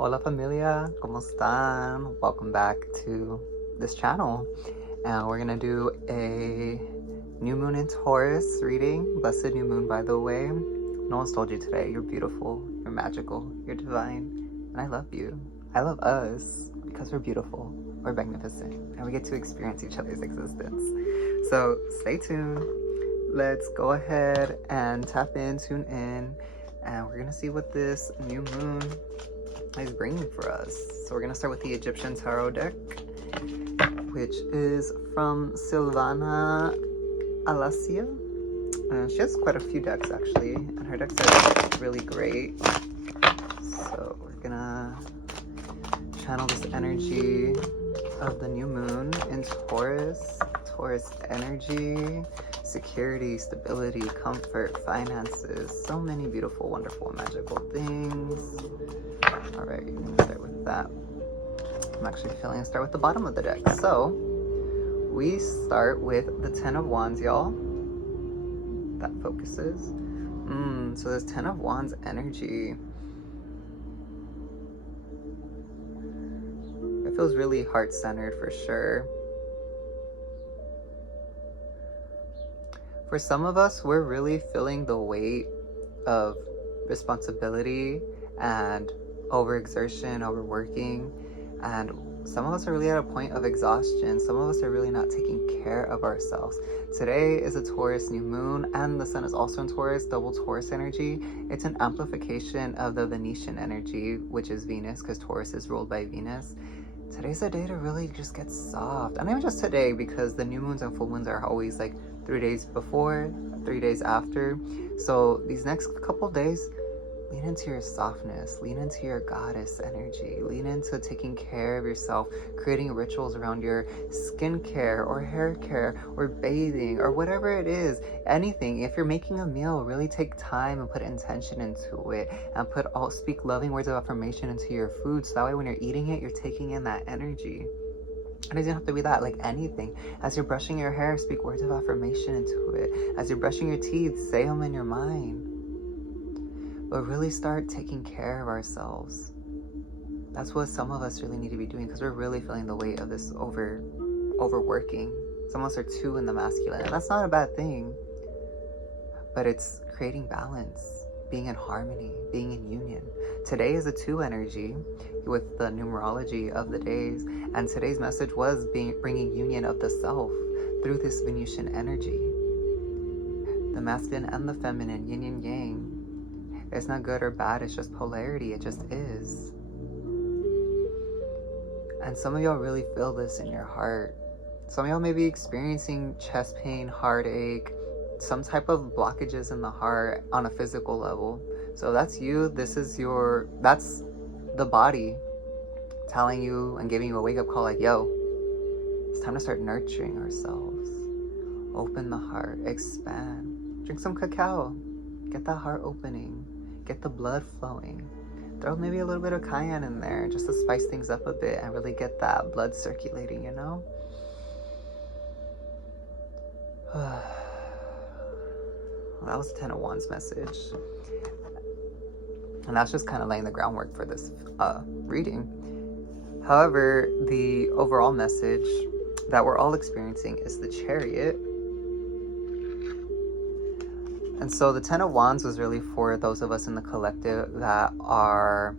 Hola familia, ¿cómo están? Welcome back to this channel. And we're gonna do a new moon in Taurus reading. Blessed new moon, by the way. No one's told you today. You're beautiful, you're magical, you're divine, and I love you. I love us because we're beautiful, we're magnificent, and we get to experience each other's existence. So stay tuned. Let's go ahead and tap in, tune in, and we're gonna see what this new moon is bringing for us. So we're gonna start with the Egyptian Tarot deck, which is from Silvana Alasia. She has quite a few decks actually, and her decks are really great. So we're gonna channel this energy of the new moon in Taurus. Taurus energy, security, stability, comfort, finances, so many beautiful, wonderful, magical things. All right, I'm gonna start with that. I'm actually feeling to start with the bottom of the deck. So we start with the Ten of Wands, y'all. That focuses. So this Ten of Wands energy, it feels really heart-centered for sure. For some of us, we're really feeling the weight of responsibility and overexertion, overworking, and some of us are really at a point of exhaustion. Some of us are really not taking care of ourselves. Today is a Taurus new moon, and the sun is also in Taurus, double Taurus energy. It's an amplification of the Venetian energy, which is Venus, because Taurus is ruled by Venus. Today's a day to really just get soft. And not even just today, because the new moons and full moons are always like 3 days before, 3 days after. So these next couple days, lean into your softness, lean into your goddess energy, lean into taking care of yourself, creating rituals around your skincare or hair care or bathing or whatever it is, anything. If you're making a meal, really take time and put intention into it, and speak loving words of affirmation into your food, so that way when you're eating it, you're taking in that energy. It doesn't have to be that, like anything. As you're brushing your hair, speak words of affirmation into it. As you're brushing your teeth, say them in your mind. But really start taking care of ourselves. That's what some of us really need to be doing, because we're really feeling the weight of this overworking. Some of us are too in the masculine, and that's not a bad thing. But it's creating balance, being in harmony, being in union. Today is a 2 energy with the numerology of the days, and today's message was bringing union of the self through this Venusian energy. The masculine and the feminine, yin and yang. It's not good or bad, it's just polarity, it just is. And some of y'all really feel this in your heart. Some of y'all may be experiencing chest pain, heartache, some type of blockages in the heart on a physical level. So that's you, that's the body telling you and giving you a wake-up call like, yo, it's time to start nurturing ourselves. Open the heart, expand, drink some cacao, get that heart opening. Get the blood flowing. Throw maybe a little bit of cayenne in there just to spice things up a bit and really get that blood circulating, you know? Well, that was the Ten of Wands message. And that's just kind of laying the groundwork for this reading. However, the overall message that we're all experiencing is the Chariot. And so the Ten of Wands was really for those of us in the collective that are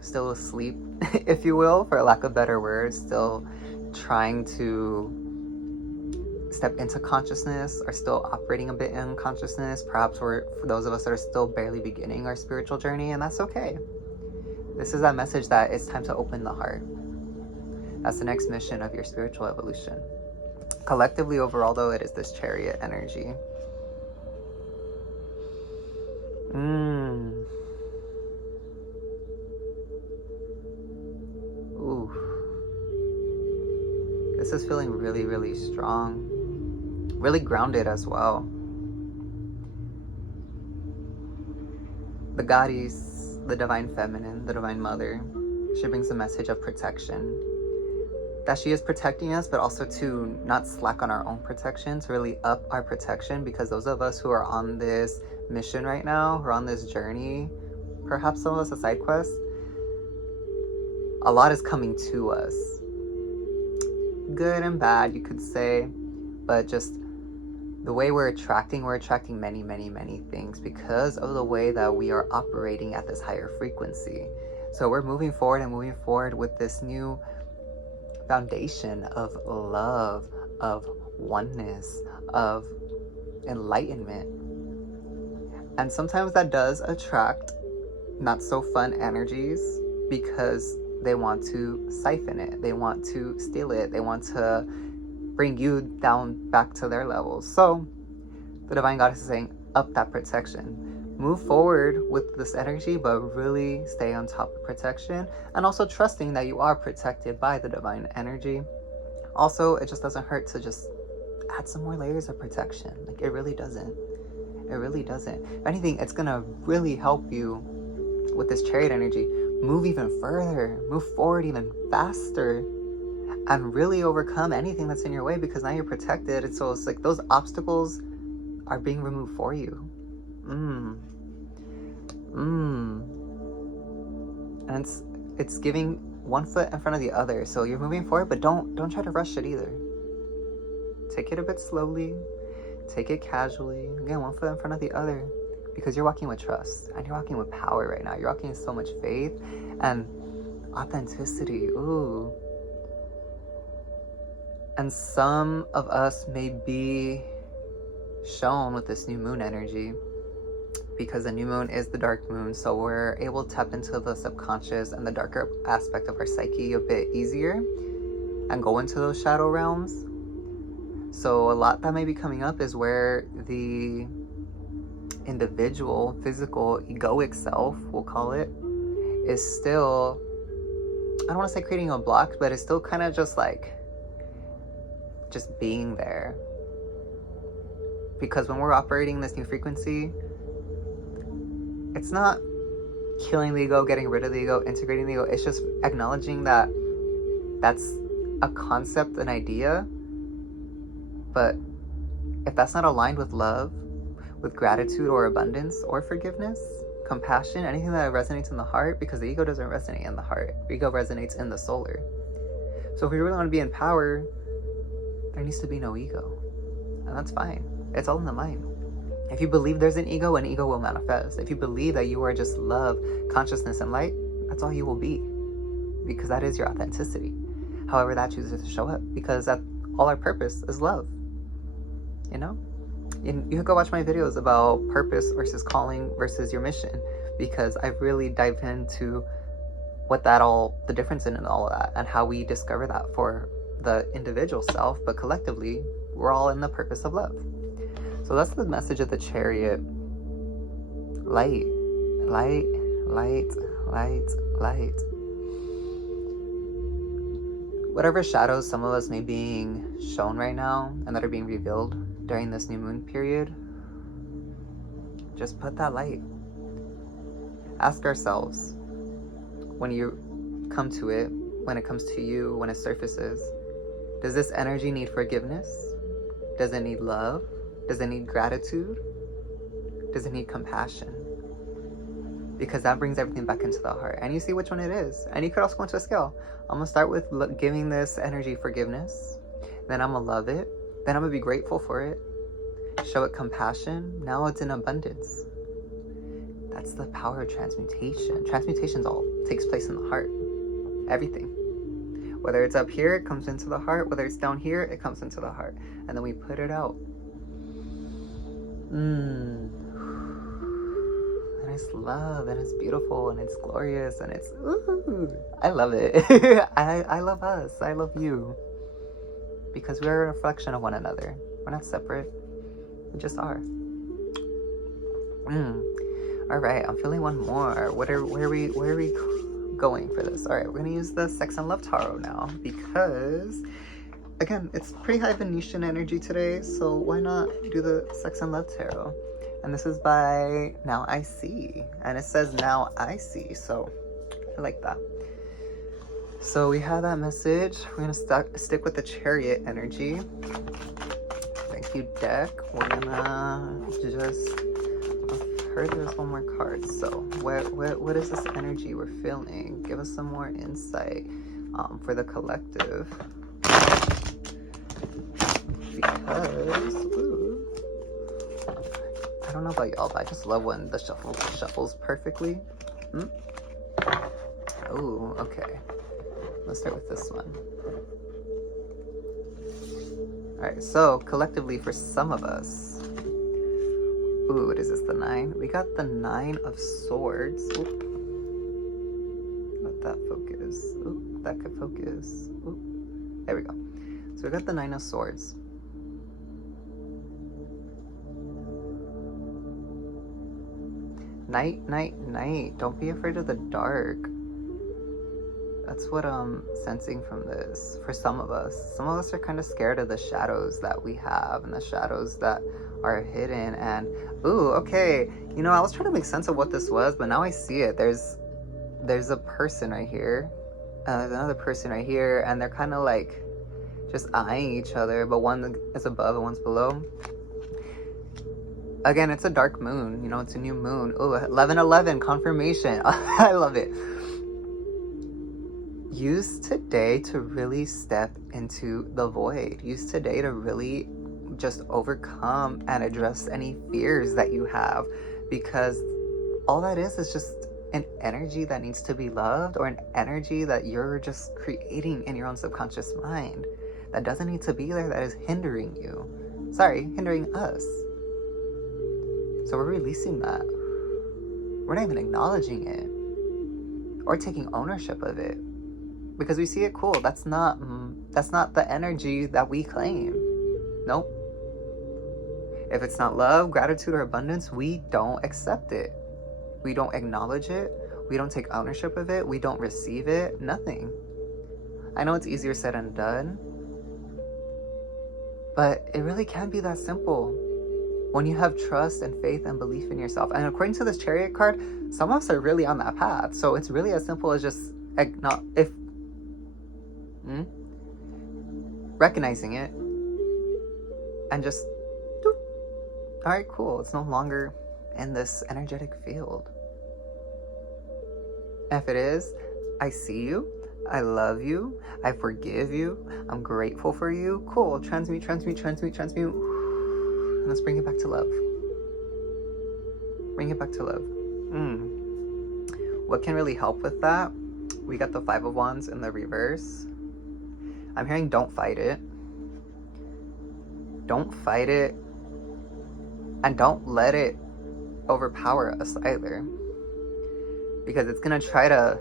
still asleep, if you will, for lack of better words, still trying to step into consciousness, or still operating a bit in consciousness. Perhaps for those of us that are still barely beginning our spiritual journey, and that's okay. This is that message that it's time to open the heart. That's the next mission of your spiritual evolution. Collectively, overall, though, it is this Chariot energy. Ooh. This is feeling really, really strong. Really grounded as well. The goddess, the divine feminine, the divine mother, she brings a message of protection. That she is protecting us, but also to not slack on our own protection, to really up our protection, because those of us who are on this mission right now, who are on this journey, perhaps some of us a side quest, a lot is coming to us. Good and bad, you could say, but just the way we're attracting many, many, many things because of the way that we are operating at this higher frequency. So we're moving forward with this new foundation of love, of oneness, of enlightenment. And sometimes that does attract not so fun energies because they want to siphon it, they want to steal it, they want to bring you down back to their levels. So the Divine Goddess is saying, up that protection. Move forward with this energy, but really stay on top of protection, and also trusting that you are protected by the divine energy. Also, it just doesn't hurt to just add some more layers of protection. Like, it really doesn't. It really doesn't. If anything, it's gonna really help you with this Chariot energy. Move even further, move forward even faster, and really overcome anything that's in your way because now you're protected. And so it's like those obstacles are being removed for you. And it's giving one foot in front of the other. So you're moving forward, but don't try to rush it either. Take it a bit slowly. Take it casually. Again, one foot in front of the other. Because you're walking with trust. And you're walking with power right now. You're walking with so much faith and authenticity. Ooh. And some of us may be shown with this new moon energy because the new moon is the dark moon, so we're able to tap into the subconscious and the darker aspect of our psyche a bit easier and go into those shadow realms. So a lot that may be coming up is where the individual, physical, egoic self, we'll call it, is still, I don't want to say creating a block, but it's still kind of just like just being there. Because when we're operating this new frequency, it's not killing the ego, getting rid of the ego, integrating the ego. It's just acknowledging that that's a concept, an idea. But if that's not aligned with love, with gratitude or abundance or forgiveness, compassion, anything that resonates in the heart, because the ego doesn't resonate in the heart. The ego resonates in the solar. So if we really want to be in power, there needs to be no ego. And that's fine. It's all in the mind. If you believe there's an ego will manifest. If you believe that you are just love, consciousness, and light, that's all you will be. Because that is your authenticity. However that chooses to show up. Because that all our purpose is love. You know? And you can go watch my videos about purpose versus calling versus your mission. Because I've really dived into what that all, the difference in all of that. And how we discover that for the individual self. But collectively, we're all in the purpose of love. So that's the message of the Chariot. Light, light, light, light, light. Whatever shadows some of us may be being shown right now and that are being revealed during this new moon period, just put that light. Ask ourselves, when you come to it, when it comes to you, when it surfaces, does this energy need forgiveness? Does it need love? Does it need gratitude? Does it need compassion? Because that brings everything back into the heart. And you see which one it is. And you could also go into a scale. I'm going to start with giving this energy forgiveness. Then I'm going to love it. Then I'm going to be grateful for it. Show it compassion. Now it's in abundance. That's the power of transmutation. Transmutation's all takes place in the heart. Everything. Whether it's up here, it comes into the heart. Whether it's down here, it comes into the heart. And then we put it out. And it's love, and it's beautiful, and it's glorious, and it's, ooh, I love it. I love us. I love you. Because we're a reflection of one another. We're not separate. We just are. Alright, I'm feeling one more. Where are we going for this? Alright, we're going to use the Sex and Love Tarot now. Because, again, it's pretty high Venetian energy today. So why not do the Sex and Love Tarot? And this is by Now I See. And it says Now I See. So I like that. So we have that message. We're going to stick with the Chariot energy. Thank you, deck. We're going to just heard there was one more card. So what is this energy we're feeling? Give us some more insight for the collective. Because, ooh, I don't know about y'all, but I just love when the shuffles perfectly. Oh, okay. Let's start with this one. Alright, so collectively for some of us. Ooh, what is this? The 9? We got the 9 of Swords. Oop. Let that focus. Ooh, that could focus. Ooh. There we go. So we got the 9 of Swords. Night, night, night. Don't be afraid of the dark. That's what I'm sensing from this. For some of us are kind of scared of the shadows that we have and the shadows that are hidden. And ooh, okay, you know, I was trying to make sense of what this was, but now I see it. There's a person right here, there's another person right here, and they're kind of like just eyeing each other, but one is above and one's below. Again, it's a dark moon, you know, it's a new moon. Ooh, 11/11 confirmation. I love it. Use today to really step into the void. Use today to really just overcome and address any fears that you have, because all that is just an energy that needs to be loved, or an energy that you're just creating in your own subconscious mind that doesn't need to be there, that is hindering you. Sorry, hindering us. So we're releasing that. We're not even acknowledging it or taking ownership of it, because we see it cool. That's not the energy that we claim. Nope. If it's not love, gratitude, or abundance, we don't accept it. We don't acknowledge it. We don't take ownership of it. We don't receive it. Nothing. I know it's easier said than done, but it really can be that simple. When you have trust and faith and belief in yourself. And according to this Chariot card, some of us are really on that path. So it's really as simple as just recognizing it and just doop. All right, cool. It's no longer in this energetic field. And if it is, I see you. I love you. I forgive you. I'm grateful for you. Cool. Transmute, transmute, transmute, transmute. And let's bring it back to love. Bring it back to love. What can really help with that? We got the 5 of Wands in the reverse. I'm hearing don't fight it. Don't fight it. And don't let it overpower us either. Because it's going to try to...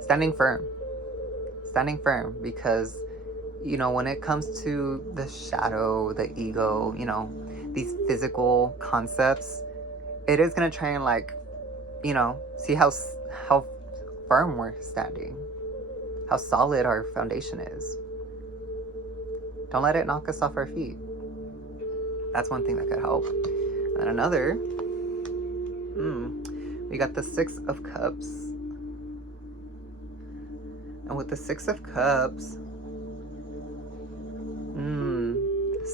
Standing firm. Standing firm. Because, you know, when it comes to the shadow, the ego, you know, these physical concepts, it is going to try and, like, you know, see how firm we're standing. How solid our foundation is. Don't let it knock us off our feet. That's one thing that could help. And another, we got the 6 of Cups. And with the 6 of Cups,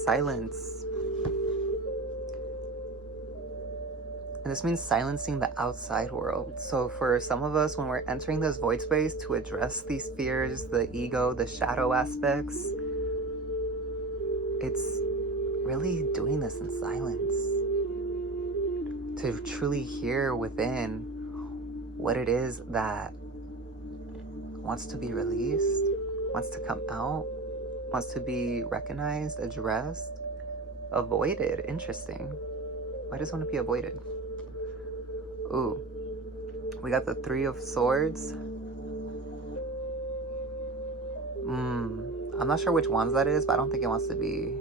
silence. And this means silencing the outside world. So for some of us, when we're entering this void space to address these fears, the ego, the shadow aspects, it's really doing this in silence. To truly hear within what it is that wants to be released, wants to come out, wants to be recognized, addressed, avoided. Interesting. Why does it want to be avoided? Ooh, we got the 3 of Swords. I'm not sure which ones that is, but I don't think it wants to be.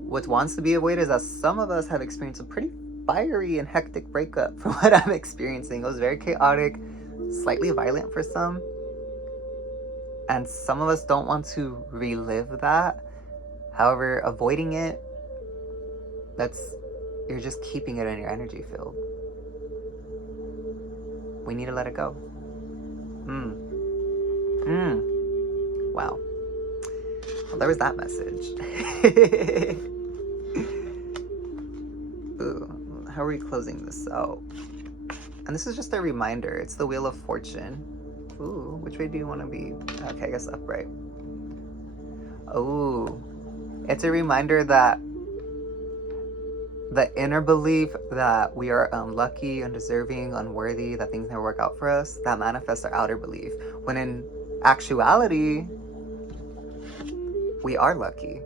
What wants to be avoided is that some of us have experienced a pretty fiery and hectic breakup from what I'm experiencing. It was very chaotic, slightly violent for some. And some of us don't want to relive that. However, avoiding it, you're just keeping it in your energy field. We need to let it go. Wow. Well, there was that message. how are we closing this out? And this is just a reminder. It's the Wheel of Fortune. Ooh, which way do you want to be? Okay, I guess upright. Ooh, it's a reminder that the inner belief that we are unlucky, undeserving, unworthy, that things never work out for us, that manifests our outer belief. When in actuality, we are lucky.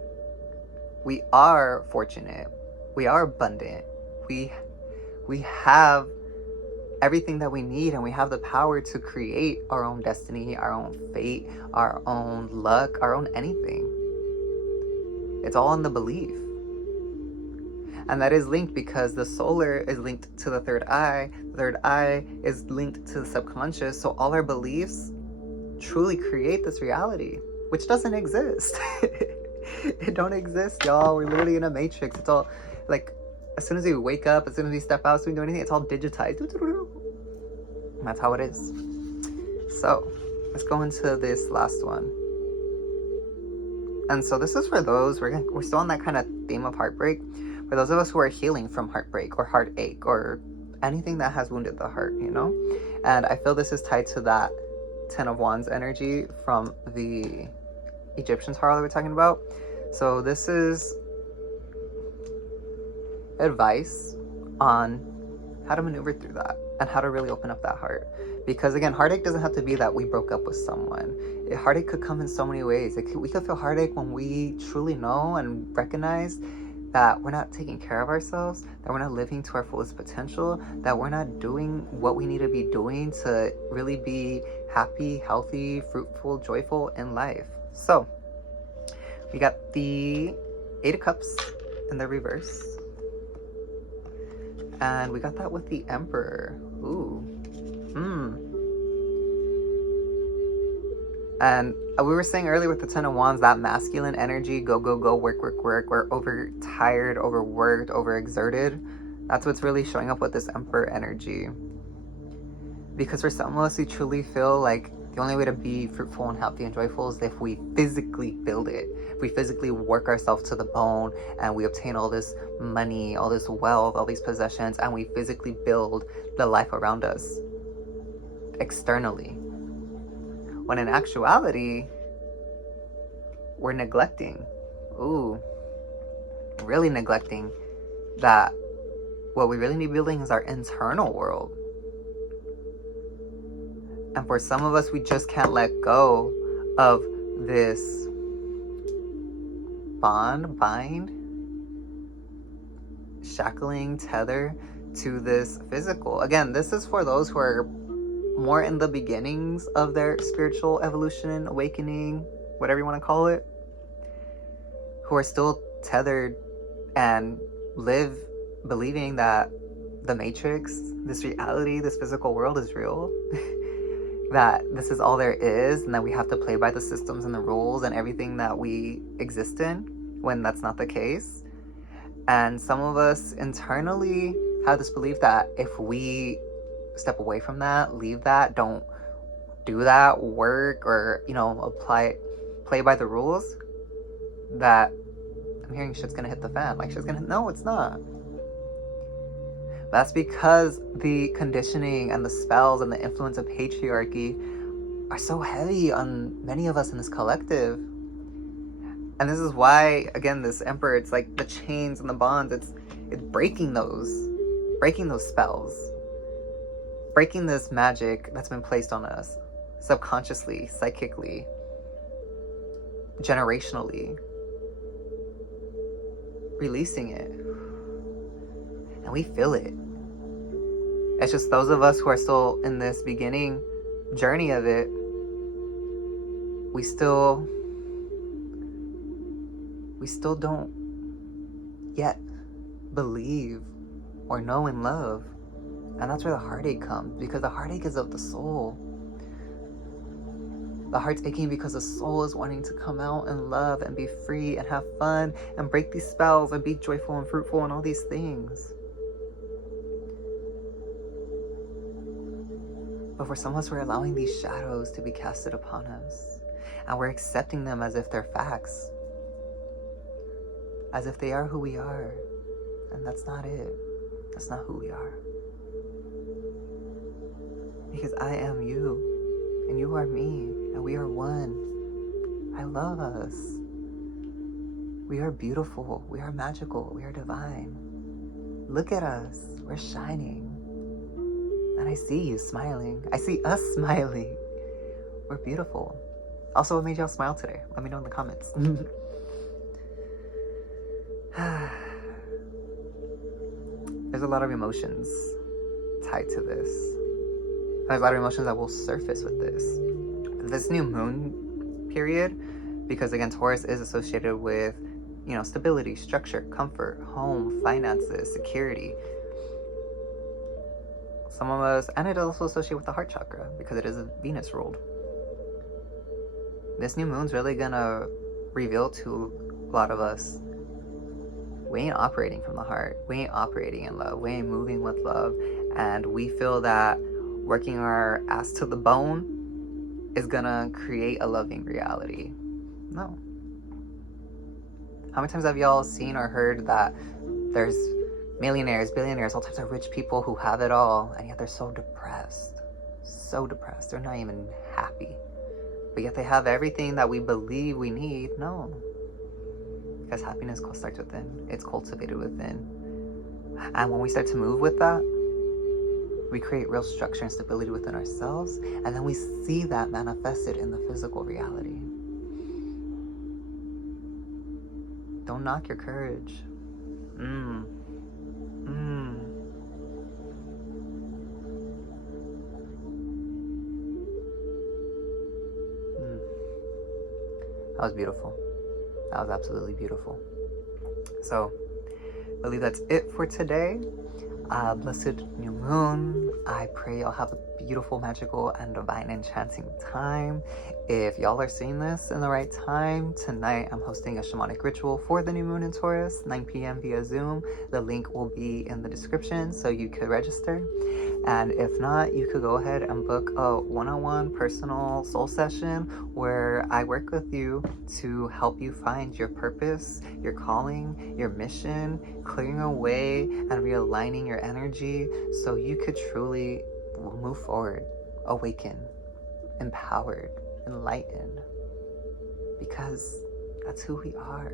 We are fortunate. We are abundant. We have everything that we need, and we have the power to create our own destiny, our own fate, our own luck, our own anything. It's all in the belief. And that is linked because the solar is linked to the third eye. The third eye is linked to the subconscious. So all our beliefs truly create this reality, which doesn't exist. It don't exist, y'all. We're literally in a matrix. It's all like, as soon as we wake up, as soon as we step out, as soon as we do anything, it's all digitized. And that's how it is. So let's go into this last one. And so this is for those, we're still on that kind of theme of heartbreak. For those of us who are healing from heartbreak or heartache or anything that has wounded the heart, you know? And I feel this is tied to that Ten of Wands energy from the Egyptian tarot that we're talking about. So this is advice on how to maneuver through that and how to really open up that heart. Because again, heartache doesn't have to be that we broke up with someone. Heartache could come in so many ways. We could feel heartache when we truly know and recognize that we're not taking care of ourselves, that we're not living to our fullest potential, that we're not doing what we need to be doing to really be happy, healthy, fruitful, joyful in life. So we got the Eight of Cups in the reverse. And we got that with the Emperor. Ooh. And we were saying earlier with the Ten of Wands, that masculine energy, go, go, go, work, work, work. We're overtired, overworked, overexerted. That's what's really showing up with this Emperor energy. Because for some of us, we truly feel like the only way to be fruitful and happy and joyful is if we physically build it. If we physically work ourselves to the bone and we obtain all this money, all this wealth, all these possessions, and we physically build the life around us externally. When in actuality, we're neglecting, really neglecting that what we really need building is our internal world. And for some of us, we just can't let go of this bind, shackling, tether to this physical. Again, this is for those who are more in the beginnings of their spiritual evolution, awakening, whatever you want to call it, who are still tethered and live believing that the matrix, this reality, this physical world is real. That this is all there is, and that we have to play by the systems and the rules and everything that we exist in, when that's not the case. And some of us internally have this belief that if we step away from that, leave that, don't do that work, or play by the rules, that I'm hearing shit's gonna hit the fan. Like no, it's not. That's because the conditioning and the spells and the influence of patriarchy are so heavy on many of us in this collective. And this is why, again, this Emperor, it's like the chains and the bonds, it's breaking those spells, breaking this magic that's been placed on us subconsciously, psychically, generationally, releasing it. And we feel it. It's just those of us who are still in this beginning journey of it, we still don't yet believe or know and love. And that's where the heartache comes, because the heartache is of the soul. The heart's aching because the soul is wanting to come out and love and be free and have fun and break these spells and be joyful and fruitful and all these things. But for some of us, we're allowing these shadows to be casted upon us. And we're accepting them as if they're facts. As if they are who we are. And that's not it. That's not who we are. Because I am you, and you are me, and we are one. I love us. We are beautiful. We are magical. We are divine. Look at us. We're shining. And I see you smiling. I see us smiling. We're beautiful. Also, what made y'all smile today? Let me know in the comments. There's a lot of emotions tied to this. There's a lot of emotions that will surface with this. This new moon period, because again, Taurus is associated with, you know, stability, structure, comfort, home, finances, security. Some of us, and it is also associated with the heart chakra because it is a Venus ruled. This new moon's really gonna reveal to a lot of us, we ain't operating from the heart. We ain't operating in love. We ain't moving with love. And we feel that working our ass to the bone is gonna create a loving reality. No. How many times have y'all seen or heard that there's millionaires, billionaires, all types of rich people who have it all, and yet they're so depressed. So depressed. They're not even happy. But yet they have everything that we believe we need. No. Because happiness starts within. It's cultivated within. And when we start to move with that, we create real structure and stability within ourselves, and then we see that manifested in the physical reality. Don't knock your courage. That was beautiful. That was absolutely beautiful. So, I believe that's it for today. Blessed new moon. I pray y'all have a beautiful, magical, and divine enchanting time. If y'all are seeing this in the right time, tonight I'm hosting a shamanic ritual for the new moon in Taurus, 9 p.m. via Zoom. The link will be in the description so you could register. And if not, you could go ahead and book a one-on-one personal soul session where I work with you to help you find your purpose, your calling, your mission, clearing away and realigning your energy so you could truly move forward, awaken, empowered, enlightened, because that's who we are.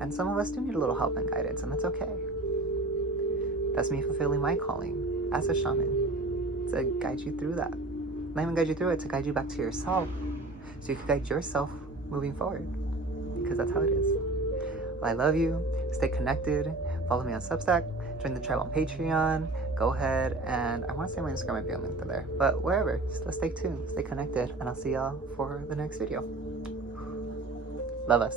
And some of us do need a little help and guidance, and that's okay. That's me fulfilling my calling as a shaman, to guide you through that. Not even guide you through it, to guide you back to yourself, so you can guide yourself moving forward, because that's how it is. Well, I love you. Stay connected. Follow me on Substack. Join the tribe on Patreon. Go ahead and I want to say my Instagram might be on link to there, but wherever, just let's stay tuned, stay connected, and I'll see y'all for the next video. Love us.